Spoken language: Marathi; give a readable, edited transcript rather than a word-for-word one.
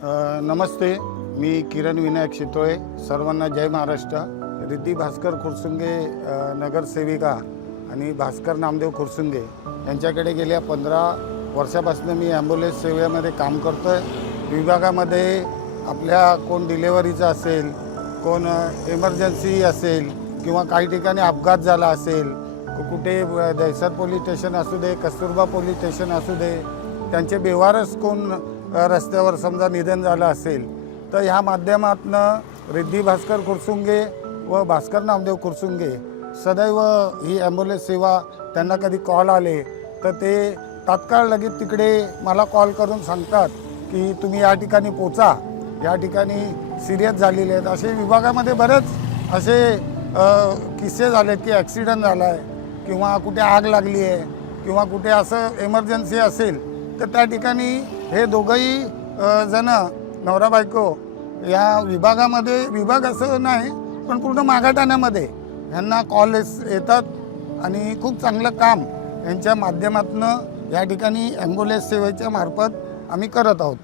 नमस्ते, मी किरण विनायक शितोळे. सर्वांना जय महाराष्ट्र. रिद्धी भास्कर खुरसुंगे नगरसेविका आणि भास्कर नामदेव खुरसुंगे यांच्याकडे गेल्या 15 वर्षापासून मी ॲम्ब्युलन्स सेवेमध्ये काम करतो आहे. विभागामध्ये आपल्या कोण डिलेवरीचं असेल, कोण इमर्जन्सी असेल किंवा काही ठिकाणी अपघात झाला असेल, कुठे दहशत पोलीस स्टेशन असू दे, कस्तुरबा पोलीस स्टेशन असू दे, त्यांचे बेवारस कोण रस्त्यावर समजा निधन झालं असेल तर ह्या माध्यमातून रिद्धी भास्कर खुरसुंगे व भास्कर नामदेव खुरसुंगे सदैव ही ॲम्ब्युलन्स सेवा, त्यांना कधी कॉल आले तर ते तात्काळ लगेच तिकडे मला कॉल करून सांगतात की तुम्ही या ठिकाणी पोचा, या ठिकाणी सिरियस झालेले आहेत. असे विभागामध्ये बरेच असे किस्से झाले की ॲक्सिडेंट झाला आहे किंवा कुठे आग लागली आहे किंवा कुठे असं इमर्जन्सी असेल तर त्या ठिकाणी हे दोघंही जण नवरा बायको या विभागामध्ये, विभाग असं नाही पण पूर्ण मागाठाण्यामध्ये ह्यांना कॉल येतात आणि खूप चांगलं काम यांच्या माध्यमातून या ठिकाणी ॲम्ब्युलन्स सेवेच्या मार्फत आम्ही करत आहोत.